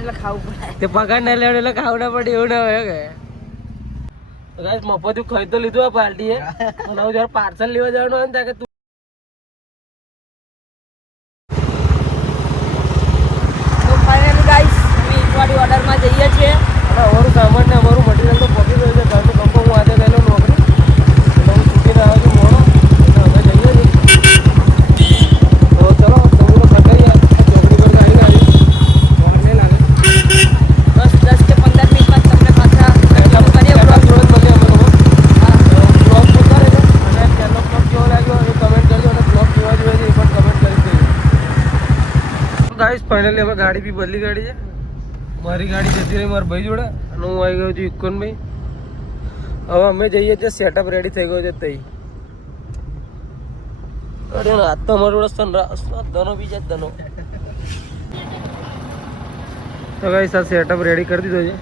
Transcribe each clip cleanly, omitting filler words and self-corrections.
એટલે ખાવું પડે. તે પગાર ના લેવડે એટલે ખાવું ના પડે એવું ના હોય કે ગાઈસ મફત ખાઈ તો લીધું આ પાર્ટીએ અને હવે જયારે પાર્સલ લેવા જવાનું હોય ને ત્યાં કે તો ફાઇનલી ગાઈસ અમે ઇટવાડી ઓર્ડરમાં જઈએ છીએ અને અમારું સામાન ને અમારું મટીરિયલ તો પકી ગયું છે. ઘરનું કંપો હું આજે ગયેલો નોકરી એટલે હું છૂટીને આવ્યો છું મોડો એટલે અમે જઈએ છીએ. તો ચલો તમે ખટાઈએ ચોકડી પર ગાડી ગાડી મોડું નહીં લાગે બસ 10 કે 15 મિનિટમાં તમને પાછા એટલા કરીએ બ્લોગ મળીએ અમે લોકો. બ્લોગ પૂરો રહેજો અને પહેલો બ્લોગ કેવો લાગ્યો એ કમેન્ટ કરજો અને બ્લોગ કેવા જોઈએ છે એ પણ કમેન્ટ કરી દેજો. ગાઈસ ફાઇનલી અમે ગાડી બી બદલી કાઢી છે. મારી ગાડી જતી રહી મારા ભાઈ જોડે અને હું આવી ગયો છું ઇકોનભાઈ. હવે અમે જઈએ છીએ સેટઅપ રેડી થઈ ગયો છે તઈ. અરે આજ તો અમારો ધનો બીજા ધનો. તો ગાઈસ આ સેટઅપ રેડી કરી દીધો છે.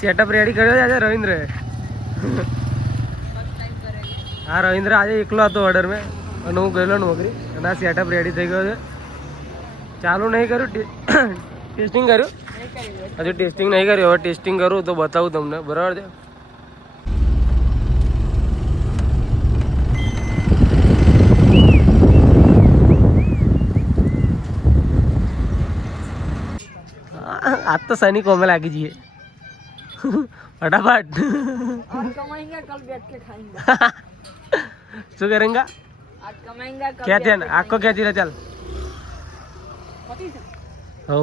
સેટઅપ રેડી કર્યો છે આજે રવિન્દ્રએ. હા રવિન્દ્ર આજે એકલો હતો ઓર્ડર મેં અને હું ગયેલો નોકરી અને આ સેટઅપ રેડી થઈ ગયો છે. ચાલુ નહીં કર્યું ટેસ્ટિંગ કર્યું હજુ ટેસ્ટિંગ નહીં કર્યું. હવે ટેસ્ટિંગ કરું તો બતાવું તમને બરાબર છે. आज तो सनी को में लागी जी फटाफट आज कमाएंगे कल बैठ के खाएंगे. શું કરેંગા आज कमाएंगे कल क्या थे आको क्या थी चल पति से हो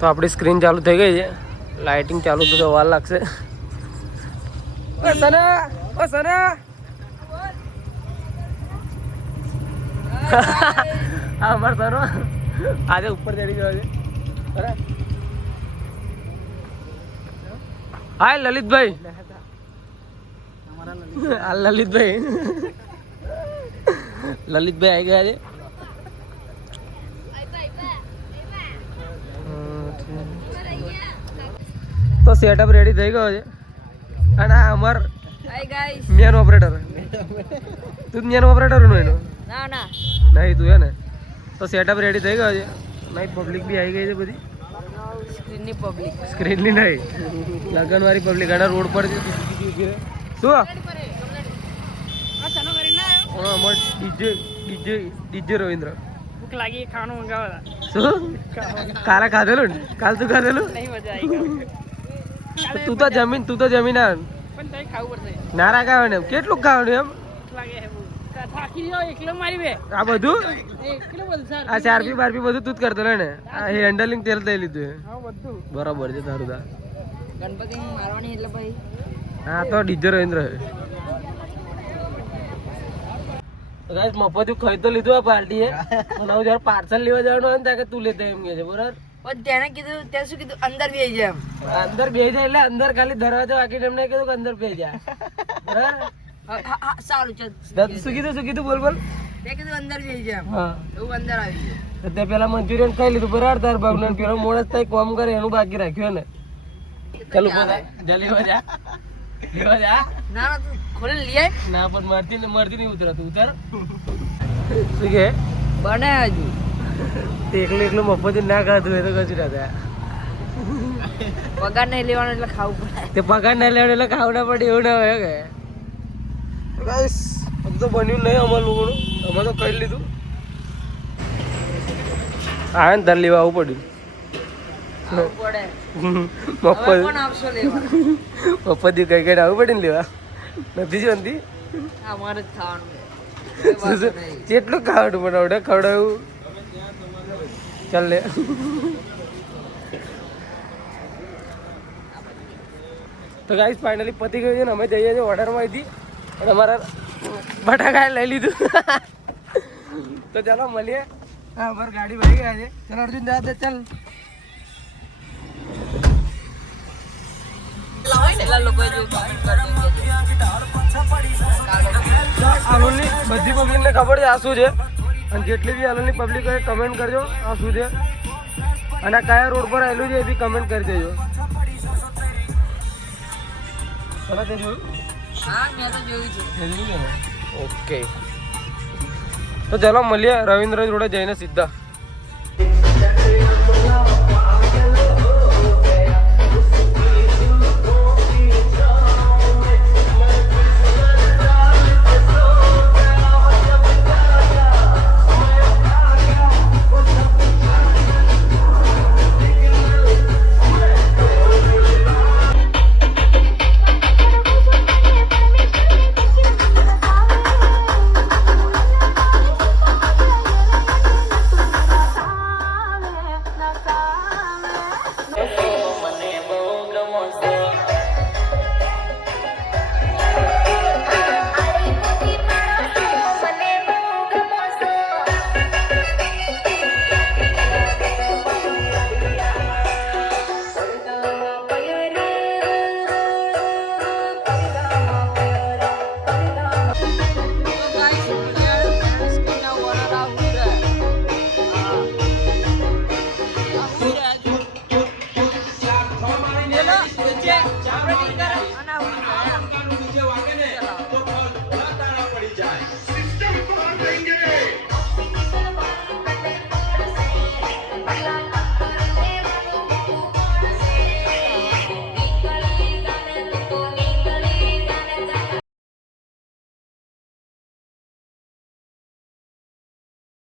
તો આપણી સ્ક્રીન ચાલુ થઈ ગઈ છે. લાઇટિંગ ચાલુ તો વાર લાગશે. ઓ સના હા અમાર સનો આજે ઉપર ચડી ગયો છે. બરાબર હાય લલિતભાઈ. આ લલિતભાઈ આવી ગયા છે. તો સેટઅપ રેડી થઈ ગયો છે અને આ અમાર हाय गाइस મેન ઓપરેટર. તું મેન ઓપરેટર નો એનો ना ना નહીં તું હે ને. તો સેટઅપ રેડી થઈ ગયો છે. નહીં પબ્લિક બી આવી ગઈ છે બધી. स्क्रीन ની પબ્લિક સ્ક્રીનની નહીં લગન વાળી પબ્લિક અને રોડ પર શું અમાર ડીજે રવિન્દ્ર ભૂખ લાગી ખાવાનું મંગાવવા શું કાલે ખાધેલું ને કાલ શું ખાધેલું. નહીં મજા આવી તું તો જમીન આ પણ તઈ ખાવું પડશે. ના રાખાવે ને કેટલું ખાવાનું એમ ભૂખ લાગે હે બહુ. થાકી રહ્યો એકલો મારી બે આ બધું એકલો વલસાડ આ ચારપી બારપી બધું તું જ કરતો ને આ હેન્ડલિંગ તેલ લઈ લીધું. હા બધું બરાબર છે તારું તા. ગણપતિ મારવાની એટલે ભાઈ હા તો ડીજે રવિન્દ્ર ગાઈસ મફત ખાઈ તો લીધું આ પાર્ટીએ અને હવે જયારે પાર્સલ લેવા જવાનું હોય ને ત્યાં કે તું લેતા એમ કે છે બરાબર. પણ તેને કીધું ત્યાં શું કીધું અંદર બેસી જાય અંદર બેસી જાય એટલે અંદર ખાલી દરવાજો વાગીને એમને કીધું કે અંદર બેસી જાય બરાબર. હા સારું ચાલ શું કીધું બોલ તે કીધું અંદર બેસી જાય હા એવું અંદર આવી ગયું. તો તે પેલા મંચુરિયન ખાઈ લીધું બરાબર તાર બાબુ પેલો મોડસ થાય કોમ કરે એનું બાકી રાખ્યું ને. ચાલુ જલ્દી જા લેવા જા. ના ના તું ખોલે લઈ આય. ના પણ મરતી નહીં ઉતરાતું ઉતર. શું કે બને હજુ તે એકલું મફત ના ખાધું એ તો કશું ના થાય. પગાર નહીં લેવાનો એટલે ખાવું પડે. તે પગાર ના લેવાનું એટલે ખાવું ના પડે એવું ના હોય કે ગાઈસ હજુ તો બન્યું નહીં અમાર લોકોનું. અમે તો ખાઈ લીધું. આવે ને તાર લેવા આવવું પડ્યું. ખાવું પડે. મફત હવે કોણ આવશો લેવા? મફત કઈ કઈ આવવું પડે ને લેવા નથી જોનતી. અમારે જ ખાવાનું છે. કેટલું ખાવાનું બનાવડે ખવડાવું ચાલ લે. તો ગાઈસ ફાઇનલી પતી ગયું છે ને અમે જઈએ છીએ ઓર્ડરમાં હતી અને અમારા બટાકા લઈ લીધું. તો ચાલો મળીએ. હા અમારી ગાડી ભરી ગયા છે. ચાલો અર્જુન જા દે ચાલ. કેટલા લોકોએ જો comment આલોની બધી પબ્લિકને ખબર છે આ શું છે અને જેટલી બી આલોની પબ્લિક હોય કમેન્ટ કરજો આ શું છે અને કયા રોડ પર આવેલું છે એ બી કમેન્ટ કરી દેજો. હા મેં તો જોયું છે. ઓકે તો ચાલો મળીએ રવિન્દ્ર જોડે જઈને સીધા.